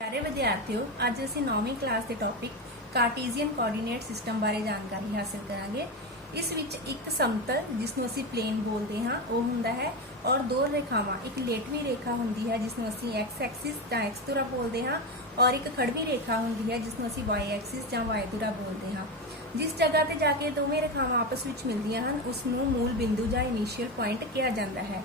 प्यारे विद्यार्थियों, अज असीं 9वीं क्लास के टॉपिक कार्टीजियन कोऑर्डिनेट सिस्टम बारे जानकारी हासिल करांगे। इस विच एक समतल जिसनूं असीं प्लेन बोलते हाँ वो हुंदा है और दो रेखावां, एक लेटवी रेखा हुंदी है जिसनूं असीं एक्स एक्सिस जां एक्स धुरा बोलते हाँ और एक खड़वी रेखा हुंदी है जिसनूं असीं वाई एक्सिस जां वाई धुरा बोलते हाँ। जिस जगह ते जाके दोवें रेखावां आपस विच मिलदियां हन उसनूं मूल बिंदु जां इनिशियल पॉइंट कहा जाता है।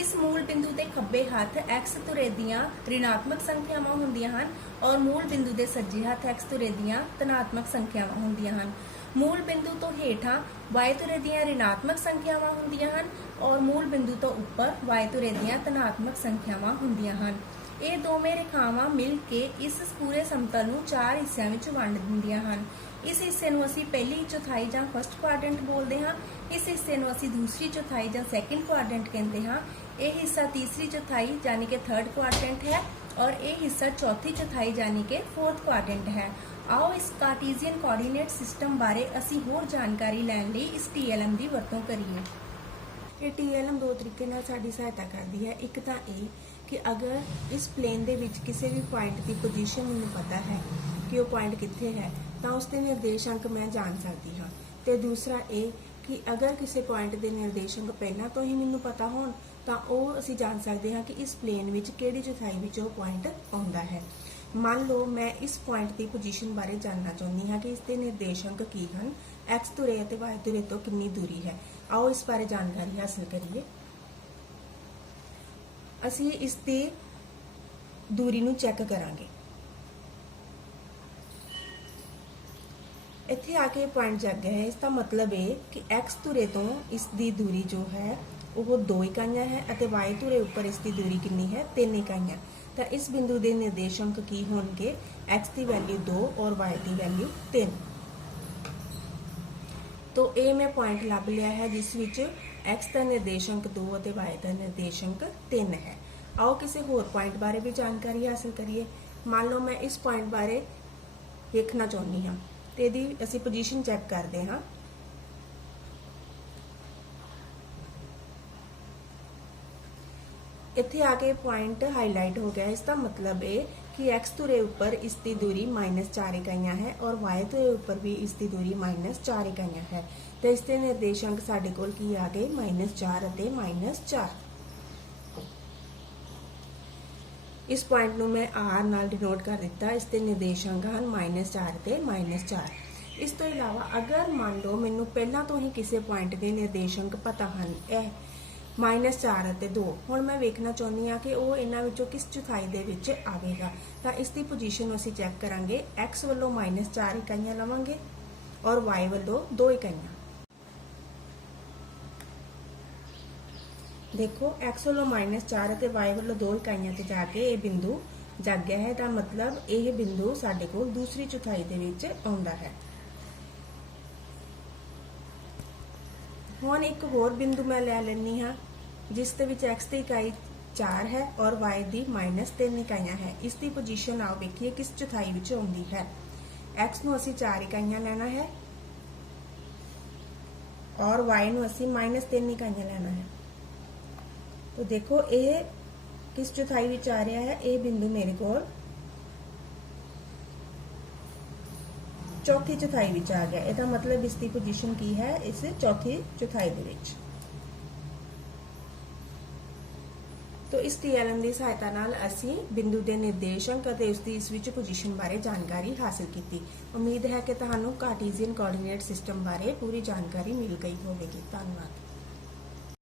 इस मूल बिंदु के खब्बे हथ एक्स धुरे दियां ऋणात्मक संख्यावां हुंदियां हन और मूल बिंदु के सज्जे हथ एक्स धुरे दियां धनात्मक संख्यावां हुंदियां हन। मूल बिंदु तो हेठां वाई धुरे दियां ऋणात्मक संख्यावां हुंदियां हन और मूल बिंदु तो उपर वाई धुरे दियां धनात्मक संख्यावां हुंदियां हन। ये दोवें रेखावां मिल के इस पूरे समतल नूं चार हिस्सिਆਂ ਵਿੱਚ ਵੰਡ ਦਿੰਦੀਆਂ ਹਨ। इस हिस्से ਨੂੰ ਅਸੀਂ ਪਹਿਲੀ ਚੌਥਾਈ ਜਾਂ फस्ट क्वाड्रेंट बोलते हाँ। इस हिस्से ਨੂੰ ਅਸੀਂ दूसरी चौथाई ਜਾਂ सैकेंड क्वाड्रेंट कहते हाँ। ये हिस्सा तीसरी चौथाई यानी कि थर्ड क्वाड्रेंट है और ये हिस्सा चौथी चौथाई यानी कि फोर्थ क्वाड्रेंट है। आओ इस कार्टीजियन कोऑर्डिनेट सिस्टम बारे असी होर जानकारी लैण लई इस TLM की वरतों करिए। ये TLM दो तरीके नाल साडी सहायता करती है। एक तो ये कि अगर इस प्लेन दे विच किसी भी पॉइंट की पोजीशन मैनूं पता है कि वो पॉइंट कित्थे है तो उसके निर्देशांक मैं जान सकती हाँ। तो दूसरा ये कि अगर किसी पॉइंट के निर्देशांक पहला तो ही मैनूं पता होण तो वह असीं जान सकते हैं कि इस प्लेन विच किहड़ी चौथाई विच वो पॉइंट आउंदा है। मान लो मैं इस पॉइंट की पोजीशन बारे जानना चाहती हाँ कि इसके निर्देशांक की हैं, एक्स धुरे और वाई धुरे तो कितनी दूरी है। आओ इस बारे जानकारी हासिल करिए। असीं इसकी दूरी नूं चैक करांगे। इत्थे आके पॉइंट जग गया है, इसका मतलब है कि एक्स धुरे तो इसकी दूरी जो है वो 2 इकाइयां है और वाई धुरे उपर इसकी दूरी कितनी है 3 इकाइयां। तो इस बिंदु के निर्देशांक की होंगे, एक्स की वैल्यू 2 और वाई की वैल्यू 3। तो ये मैं पॉइंट लभ लिया है जिस विच एक्स का निर्देशांक 2 और वाई का निर्देशांक 3 है। आओ किसी होर पॉइंट बारे भी जानकारी हासिल करिए। मान लो मैं इस पॉइंट बारे देखना चाहती हाँ तो यदि असीं पोजीशन चैक करते हाँ। इत्थे आके पॉइंट हाईलाइट हो गया। इसका मतलब है कि एक्स धुरे उपर इसकी दूरी -4 इकाइयां है और वाई धुरे उपर भी इसकी दूरी -4 इकाइयां है। तो इसके निर्देशांक साडे कोल की आ गए -4 और -4। इस पॉइंट नूं मैं आर नाल डिनोट कर दिता। इसके निर्देशांक हैं -4 ते -4। इस तो इलावा अगर मान लो मैनू पहला तो ही किसी पॉइंट के निर्देशांक पता हैं -4 और 2, हुण मैं वेखना चाहती हाँ कि वो इन्हां विचों किस चौथाई दे विच आवेगा। तो इसकी पोजीशन असीं चैक करांगे। एक्स वल्लों -4 इकाइयां लवांगे और वाई वल्लों 2 इकाइयां। देखो एक्स वालों -4 ते वाई वालों 2 इकाइयां ते जाके ये बिंदु जग गया है। तो मतलब ये बिंदु साडे कोल दूसरी चौथाई दे विच आउंदा है। हुण एक होर बिंदु मैं लै लैनी हाँ जिस दे विच एक्स की इकाई 4 है और वाई की -3 इकाइयां है। इसकी पोजीशन आओ देखिए किस चौथाई विच आउंदी है। एक्स नूं असीं 4 इकाइयां लेना है और वाई नूं असीं -3 इकाइयां लेना है। तो देखो ये किस चौथाई विच आ रहा है। ये बिंदु मेरे को चौथी चौथाई विच आ गया। इसका मतलब इसकी पोजीशन की है इस चौथी चौथाई दे विच। तो इस TLM की सहायता नाल असी बिंदु के निर्देशांक और उसकी इस विच पोजीशन बारे जानकारी हासिल की। उम्मीद है कि तुहानू कार्टीजियन कोऑर्डिनेट सिस्टम बारे पूरी जानकारी मिल गई होगी। धन्यवाद।